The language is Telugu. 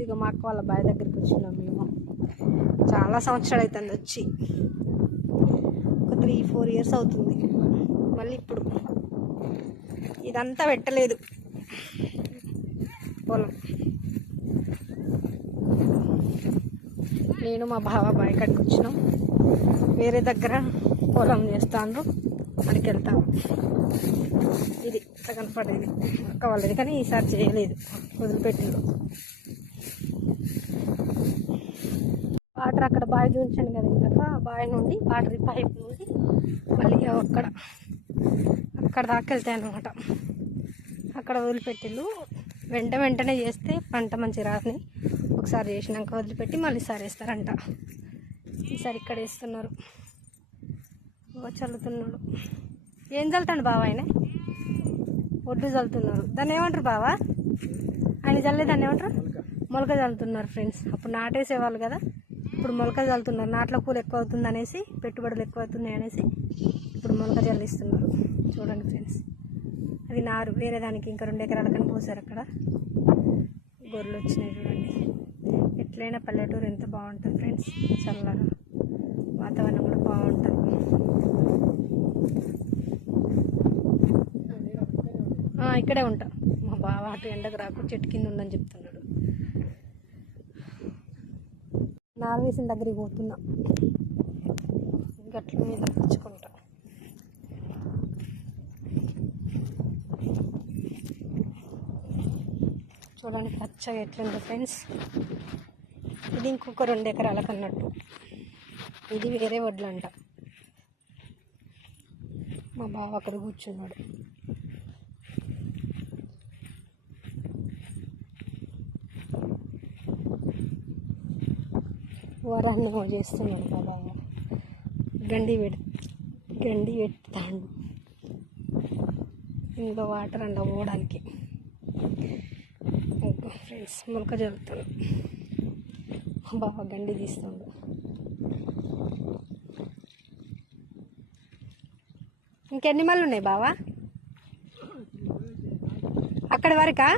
ఇక మా అక్క వాళ్ళ బావి దగ్గరికి వచ్చినాం మేము. చాలా సంవత్సరాలు అవుతుంది వచ్చి, ఒక 3-4 ఇయర్స్ అవుతుంది. మళ్ళీ ఇప్పుడు ఇదంతా పెట్టలేదు పొలం. నేను మా బావ బావి కాడికి వచ్చినాం. వేరే దగ్గర పొలం చేస్తాను, అక్కడికి వెళ్తాము. ఇది కనపడేది అక్క వాళ్ళది, కానీ ఈసారి చేయలేదు, వదిలిపెట్టిండు. వాటర్ అక్కడ బావి చూపించాను కదా ఇందాక, బావి నుండి వాటర్ పైప్ నుండి మళ్ళీ అక్కడ దాకా వెళ్తాయి అన్నమాట. అక్కడ వదిలిపెట్టిళ్ళు. వెంటనే చేస్తే పంట మంచిగా రాదని ఒకసారి చేసినాక వదిలిపెట్టి మళ్ళీ ఈసారి వేస్తారంట. ఈసారి ఇక్కడ వేస్తున్నారు. చల్లుతున్నాడు. ఏం చల్లుతాడు బావ? ఆయన ఒడ్డు చల్లుతున్నారు. దాన్ని ఏమంటారు బావ? ఆయన చల్లే దాన్ని ఏమంటారు? మొలక చల్లుతున్నారు ఫ్రెండ్స్. అప్పుడు నాటేసేవాళ్ళు కదా, ఇప్పుడు మొలక చల్లుతున్నారు. నాట్ల కూలి ఎక్కువ అవుతుంది అనేసి, పెట్టుబడులు ఎక్కువ అవుతున్నాయి అనేసి ఇప్పుడు మొలక చల్లిస్తున్నారు. చూడండి ఫ్రెండ్స్, అది నారు. వేరే దానికి ఇంకా 2 ఎకరాల కన్నా పోసారు. అక్కడ గొర్రెలు వచ్చినాయి చూడండి. ఎట్లయినా పల్లెటూరు ఎంత బాగుంటుంది ఫ్రెండ్స్, చల్లగా వాతావరణం కూడా బాగుంటుంది. ఇక్కడే ఉంటా. మా బావ అటు ఎండకు రాకు చెట్టు కింద ఉందని చెప్తున్నాడు. నాలుగేసిన దగ్గరికి పోతున్నా, గట్ల మీద తెచ్చుకుంటా. చూడండి పచ్చగా ఎట్లుంది ఫ్రెండ్స్. ఇది ఇంకొక 2 ఎకరాలకు అన్నట్టు. ఇది వేరే వడ్లు అంట. మా బావ అక్కడ కూర్చున్నాడు. వరాన్ని చేస్తున్నాడు మా బావ. గండి పెడతాడు ఇంట్లో వాటర్ అండ పోవడానికి. ఫ్రెండ్స్ మొలక జల్లుతాడు. బాగా గండి తీస్తుండు. ఇంకెన్ని మళ్ళు ఉన్నాయి బావా అక్కడి వరకా?